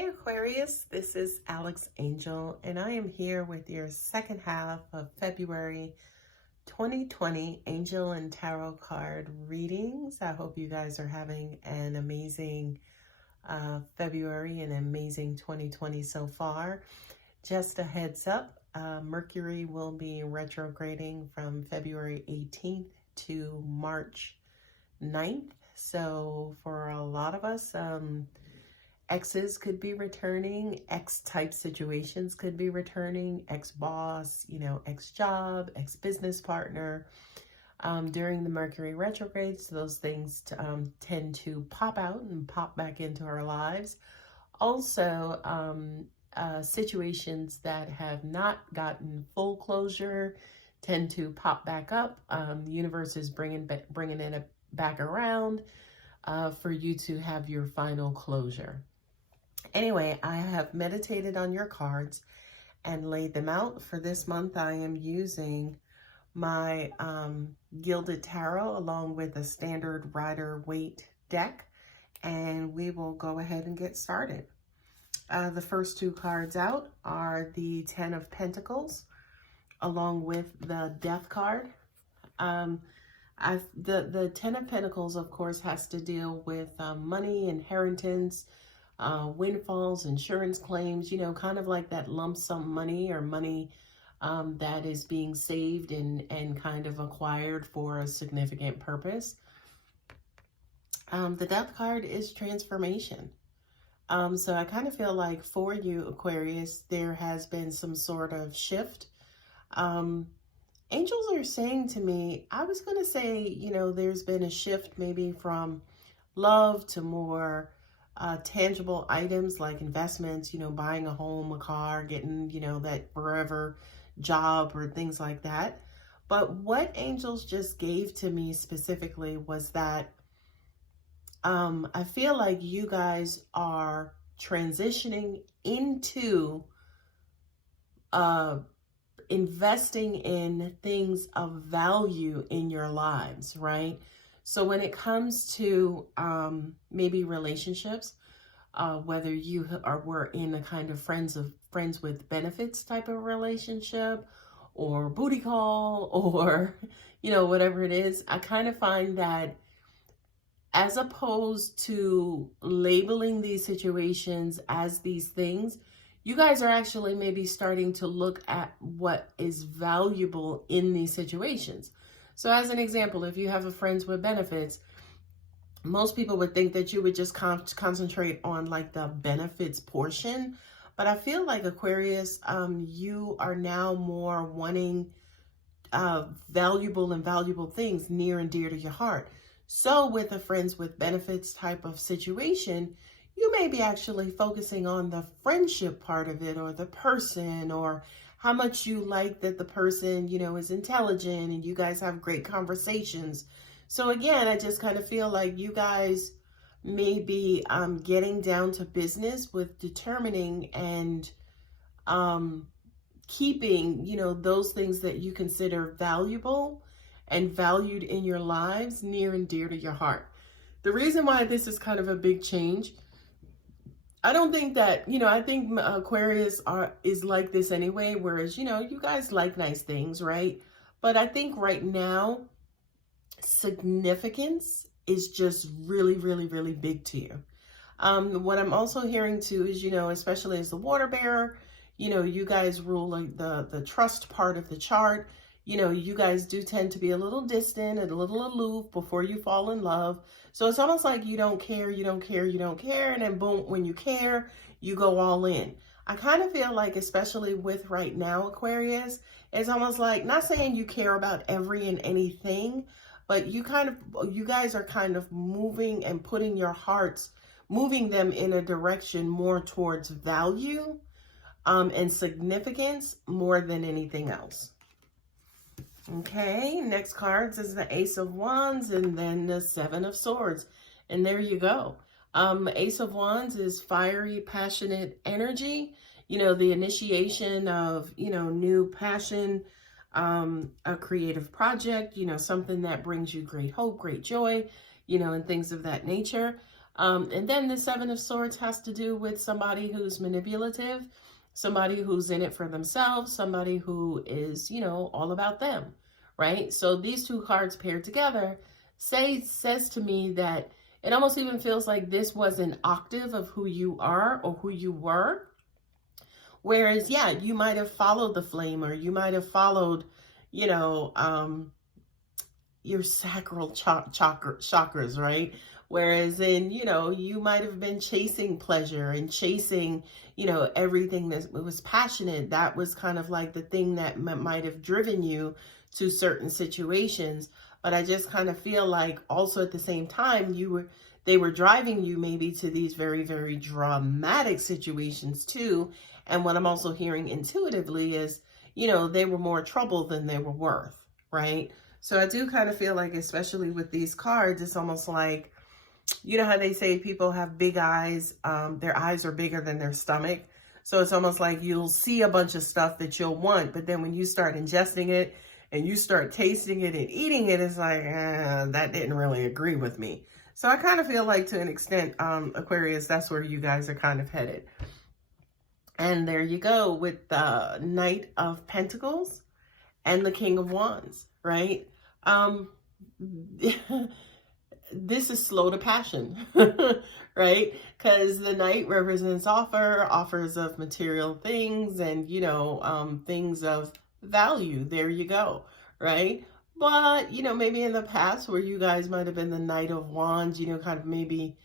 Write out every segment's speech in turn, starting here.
Hey Aquarius, this is Alex Angel, and I am here with your second half of February 2020 Angel and Tarot card readings. I hope you guys are having an amazing February and amazing 2020 so far. Just a heads up, Mercury will be retrograding from February 18th to March 9th. So for a lot of us, exes could be returning, ex-type situations could be returning, ex-boss, ex-job, ex-business partner. During the Mercury retrogrades, those things tend to pop out and pop back into our lives. Also, situations that have not gotten full closure tend to pop back up. The universe is bringing it back around for you to have your final closure. Anyway, I have meditated on your cards and laid them out. For this month, I am using my Gilded Tarot along with a standard Rider-Waite deck, and we will go ahead and get started. The first two cards out are the Ten of Pentacles along with the Death card. The Ten of Pentacles, of course, has to deal with money, inheritance, windfalls, insurance claims, kind of like that lump sum money or money that is being saved and kind of acquired for a significant purpose. The Death card is transformation. So I kind of feel like for you, Aquarius, there has been some sort of shift. Angels are saying to me, I was going to say, there's been a shift maybe from love to more tangible items like investments, buying a home, a car, getting, that forever job or things like that. But what angels just gave to me specifically was that I feel like you guys are transitioning into investing in things of value in your lives, right? So when it comes to maybe relationships, whether you were in a kind of friends with benefits type of relationship, or booty call, or whatever it is, I kind of find that as opposed to labeling these situations as these things, you guys are actually maybe starting to look at what is valuable in these situations. So as an example, if you have a friends with benefits, most people would think that you would just concentrate on like the benefits portion. But I feel like Aquarius, you are now more wanting valuable things near and dear to your heart. So with a friends with benefits type of situation, you may be actually focusing on the friendship part of it, or the person, or how much you like that the person, is intelligent and you guys have great conversations. So again, I just kind of feel like you guys may be getting down to business with determining and keeping, those things that you consider valuable and valued in your lives near and dear to your heart. The reason why this is kind of a big change, I don't think that, I think Aquarius is like this anyway, whereas, you guys like nice things, right? But I think right now, significance is just really, really, really big to you. What I'm also hearing too is, especially as the water bearer, you guys rule like the trust part of the chart. You guys do tend to be a little distant and a little aloof before you fall in love. So it's almost like you don't care. And then boom, when you care, you go all in. I kind of feel like, especially with right now, Aquarius, it's almost like, not saying you care about every and anything, but you guys are kind of moving and putting your hearts, moving them in a direction more towards value and significance more than anything else. Okay, next cards is the Ace of Wands and then the Seven of Swords. And there you go. Ace of Wands is fiery, passionate energy. The initiation of, new passion, a creative project, something that brings you great hope, great joy, and things of that nature. And then the Seven of Swords has to do with somebody who's manipulative, somebody who's in it for themselves, somebody who is, you know, all about them, right? So these two cards paired together says to me that it almost even feels like this was an octave of who you are or who you were. Whereas, yeah, you might have followed the flame, or you might have followed, you know, your sacral chakras, right? Whereas in, you know, you might have been chasing pleasure and chasing, you know, everything that was passionate. That was kind of like the thing that might have driven you to certain situations. But I just kind of feel like also at the same time, they were driving you maybe to these very, very dramatic situations too. And what I'm also hearing intuitively is, you know, they were more trouble than they were worth, right? So I do kind of feel like, especially with these cards, it's almost like, you know how they say people have big eyes, their eyes are bigger than their stomach. So it's almost like you'll see a bunch of stuff that you'll want, but then when you start ingesting it and you start tasting it and eating it, it's like, that didn't really agree with me. So I kind of feel like, to an extent, Aquarius, that's where you guys are kind of headed. And there you go with the Knight of Pentacles and the King of Wands, right? This is slow to passion, right? Because the Knight represents offers of material things and, you know, things of value. There you go, right? But, you know, maybe in the past where you guys might have been the Knight of Wands, you know, kind of maybe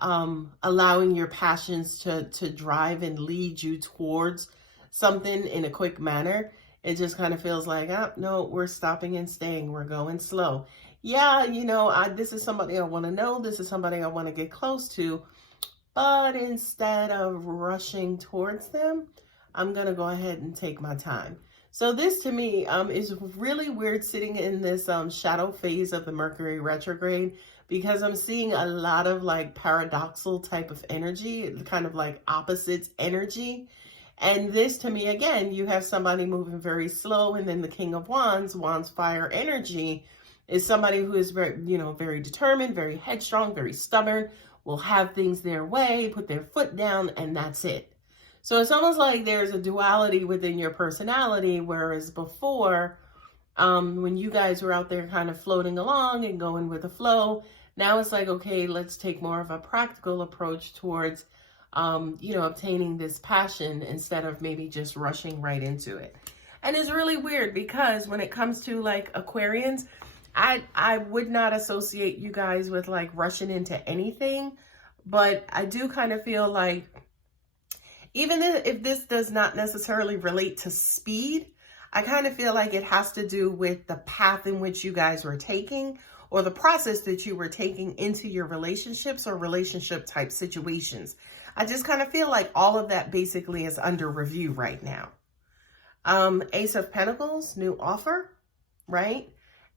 allowing your passions to drive and lead you towards something in a quick manner. It just kind of feels like, no, we're stopping and staying. We're going slow. Yeah, you know, this is somebody I want to know. This is somebody I want to get close to. But instead of rushing towards them, I'm going to go ahead and take my time. So this to me is really weird, sitting in this shadow phase of the Mercury retrograde, because I'm seeing a lot of like paradoxal type of energy, kind of like opposites energy. And this to me, again, you have somebody moving very slow, and then the King of Wands, fire energy, is somebody who is very, you know, very determined, very headstrong, very stubborn, will have things their way, put their foot down, and that's it. So it's almost like there's a duality within your personality, whereas before, when you guys were out there kind of floating along and going with the flow, now it's like, okay, let's take more of a practical approach towards, you know, obtaining this passion instead of maybe just rushing right into it. And it's really weird because when it comes to like Aquarians, I would not associate you guys with like rushing into anything, but I do kind of feel like, even if this does not necessarily relate to speed, I kind of feel like it has to do with the path in which you guys were taking, or the process that you were taking into your relationships or relationship type situations. I just kind of feel like all of that basically is under review right now. Ace of Pentacles, new offer, right?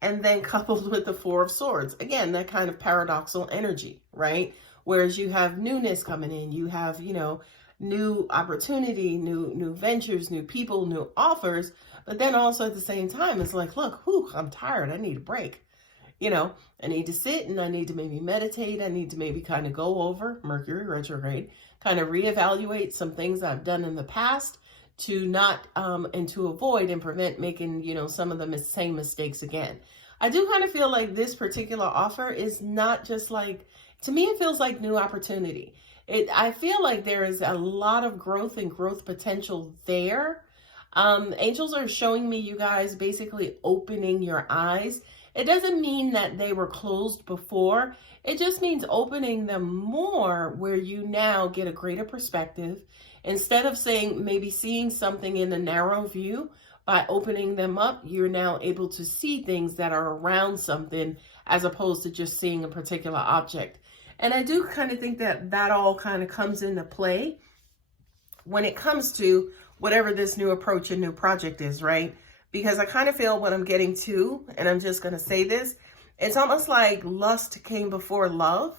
And then coupled with the Four of Swords. Again, that kind of paradoxal energy, right? Whereas you have newness coming in, you have, you know, new opportunity, new ventures, new people, new offers. But then also at the same time, it's like, look, I'm tired. I need a break. You know, I need to sit and I need to maybe meditate. I need to maybe kind of go over Mercury retrograde, kind of reevaluate some things I've done in the past to not, and to avoid and prevent making, you know, some of the same mistakes again. I do kind of feel like this particular offer is not just like, to me, it feels like new opportunity. I feel like there is a lot of growth and growth potential there. Angels are showing me you guys basically opening your eyes. It doesn't mean that they were closed before. It just means opening them more, where you now get a greater perspective. Instead of maybe seeing something in a narrow view, by opening them up, you're now able to see things that are around something as opposed to just seeing a particular object. And I do kind of think that all kind of comes into play when it comes to whatever this new approach and new project is, right? Because I kind of feel what I'm getting to, and I'm just going to say this, it's almost like lust came before love.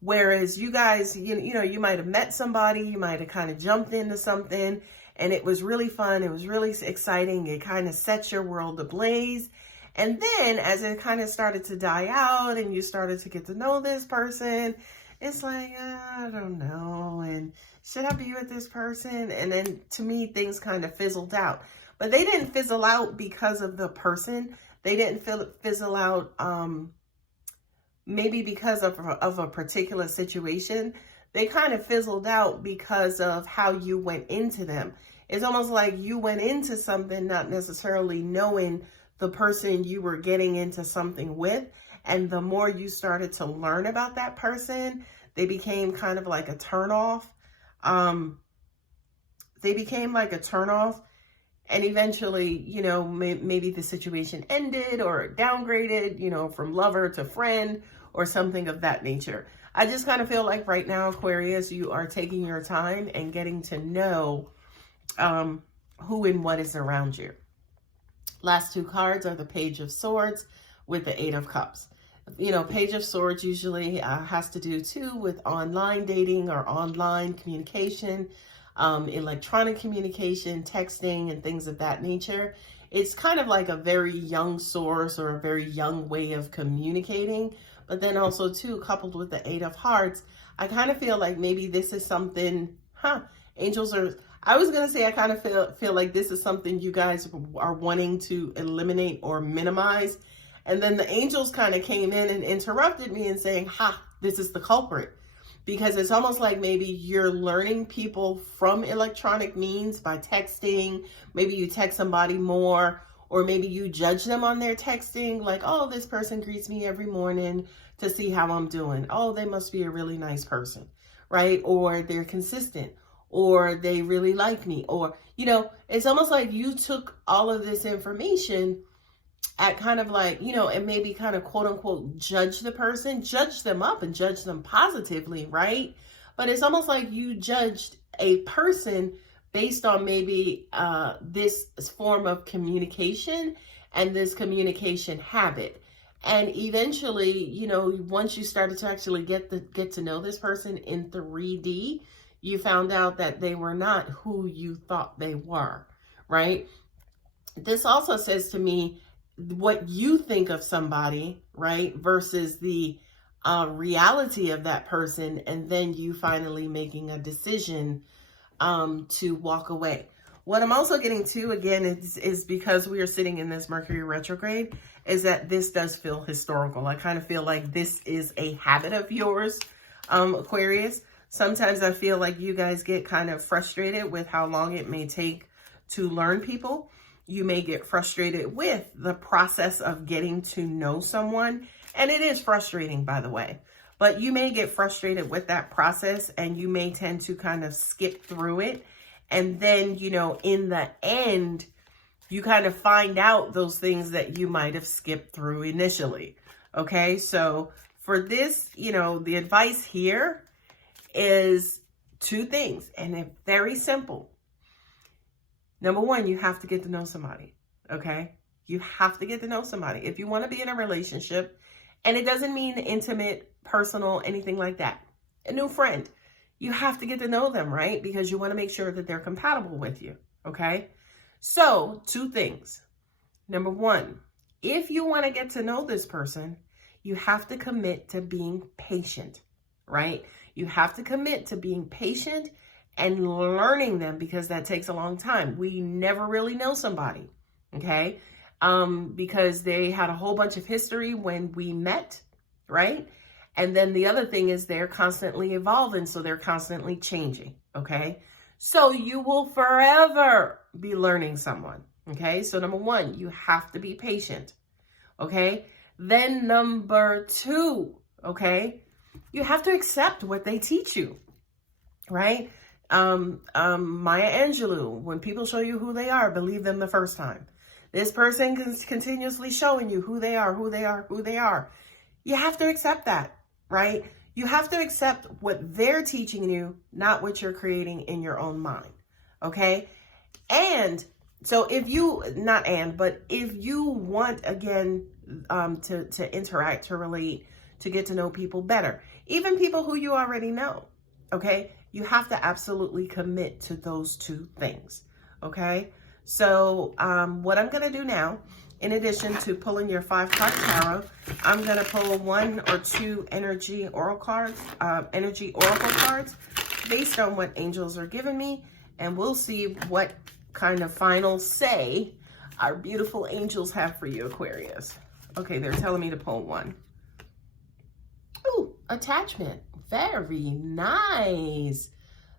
Whereas you guys, you know, you might have met somebody, you might have kind of jumped into something, and it was really fun. It was really exciting. It kind of set your world ablaze. And then as it kind of started to die out and you started to get to know this person, it's like, I don't know, and should I be with this person? And then to me, things kind of fizzled out. But they didn't fizzle out because of the person. They didn't fizzle out maybe because of a particular situation. They kind of fizzled out because of how you went into them. It's almost like you went into something not necessarily knowing the person you were getting into something with. And the more you started to learn about that person, they became kind of like a turnoff. They became like a turnoff. And eventually, you know, maybe the situation ended or downgraded, you know, from lover to friend or something of that nature. I just kind of feel like right now, Aquarius, you are taking your time and getting to know who and what is around you. Last two cards are the Page of Swords with the Eight of Cups. You know, Page of Swords usually has to do too with online dating or online communication, electronic communication, texting, and things of that nature. It's kind of like a very young source or a very young way of communicating. But then also too, coupled with the Eight of Hearts, I kind of feel like maybe this is something, angels are, I was going to say I kind of feel like this is something you guys are wanting to eliminate or minimize. And then the angels kind of came in and interrupted me and saying, this is the culprit. Because it's almost like maybe you're learning people from electronic means by texting. Maybe you text somebody more, or maybe you judge them on their texting. Like, oh, this person greets me every morning to see how I'm doing. Oh, they must be a really nice person, right? Or they're consistent, or they really like me. Or, you know, it's almost like you took all of this information at kind of like, you know, and maybe kind of quote unquote judge the person, judge them up and judge them positively, right? But it's almost like you judged a person based on maybe this form of communication and this communication habit. And eventually, you know, once you started to actually get to know this person in 3D, you found out that they were not who you thought they were, right? This also says to me, what you think of somebody, right, versus the reality of that person, and then you finally making a decision to walk away. What I'm also getting to, again, is because we are sitting in this Mercury retrograde, is that this does feel historical. I kind of feel like this is a habit of yours, Aquarius. Sometimes I feel like you guys get kind of frustrated with how long it may take to learn people. You may get frustrated with the process of getting to know someone. And it is frustrating, by the way. But you may get frustrated with that process, and you may tend to kind of skip through it. And then, you know, in the end, you kind of find out those things that you might have skipped through initially. Okay, so for this, you know, the advice here is two things, and they're very simple. Number one, you have to get to know somebody, okay? You have to get to know somebody. If you want to be in a relationship, and it doesn't mean intimate, personal, anything like that. A new friend, you have to get to know them, right? Because you want to make sure that they're compatible with you, okay? So, two things. Number one, if you want to get to know this person, you have to commit to being patient, right? You have to commit to being patient and learning them, because that takes a long time. We never really know somebody, okay? Because they had a whole bunch of history when we met, right? And then the other thing is they're constantly evolving, so they're constantly changing, okay? So you will forever be learning someone, okay? So number one, you have to be patient, okay? Then number two, okay? You have to accept what they teach you, right? Maya Angelou, when people show you who they are, believe them the first time. This person is continuously showing you who they are, who they are, who they are. You have to accept that, right? You have to accept what they're teaching you, not what you're creating in your own mind, okay? And so if you, if you want, again, to interact, to relate, to get to know people better, even people who you already know, okay? You have to absolutely commit to those two things, okay? So what I'm going to do now in addition to pulling your 5-card tarot, I'm going to pull 1 or 2 energy oracle cards based on what angels are giving me. And we'll see what kind of final say our beautiful angels have for you, Aquarius. Okay, they're telling me to pull 1. Ooh, attachment. Very nice.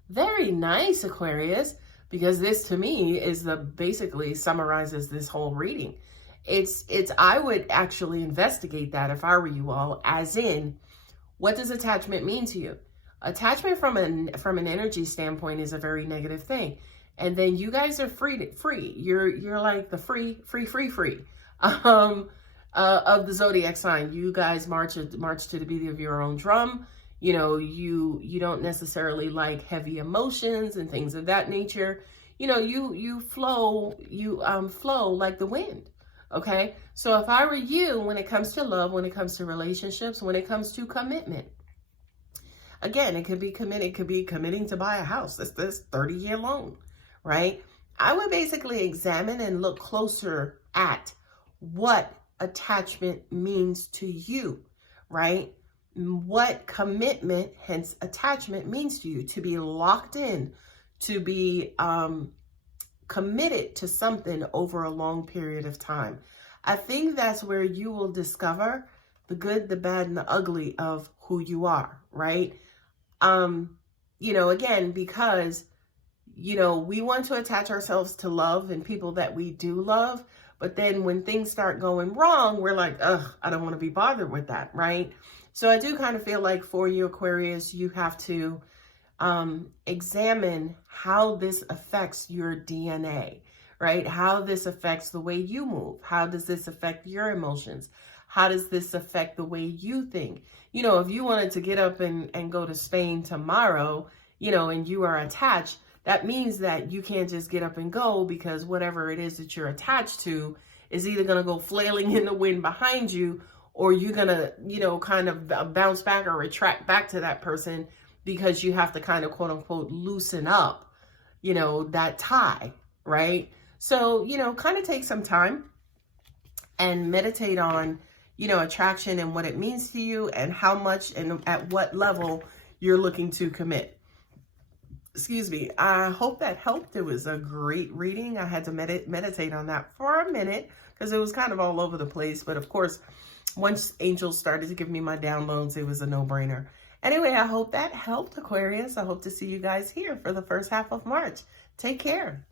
Very nice, Aquarius. Because this to me is basically summarizes this whole reading. I would actually investigate that if I were you all, as in, what does attachment mean to you? Attachment from an energy standpoint is a very negative thing. And then you guys are free. You're like the free of the zodiac sign. You guys march to the beat of your own drum. You know, you don't necessarily like heavy emotions and things of that nature. You know, you flow like the wind. Okay? So if I were you, when it comes to love, when it comes to relationships, when it comes to commitment, again, it could be committing to buy a house. That's this 30-year loan, right? I would basically examine and look closer at what attachment means to you, right? What commitment, hence attachment, means to you. To be locked in, to be committed to something over a long period of time. I think that's where you will discover the good, the bad, and the ugly of who you are, right? You know, again, because, you know, we want to attach ourselves to love and people that we do love. But then when things start going wrong, we're like, ugh, I don't want to be bothered with that, right? So I do kind of feel like for you, Aquarius, you have to examine how this affects your DNA, right? How this affects the way you move. How does this affect your emotions? How does this affect the way you think? You know, if you wanted to get up and go to Spain tomorrow, you know, and you are attached, that means that you can't just get up and go, because whatever it is that you're attached to is either going to go flailing in the wind behind you, or you're going to, you know, kind of bounce back or retract back to that person, because you have to kind of, quote unquote, loosen up, you know, that tie, right? So, you know, kind of take some time and meditate on, you know, attraction and what it means to you, and how much and at what level you're looking to commit. Excuse me. I hope that helped. It was a great reading. I had to meditate on that for a minute because it was kind of all over the place. But of course, once angels started to give me my downloads, it was a no-brainer. Anyway, I hope that helped, Aquarius. I hope to see you guys here for the first half of March. Take care.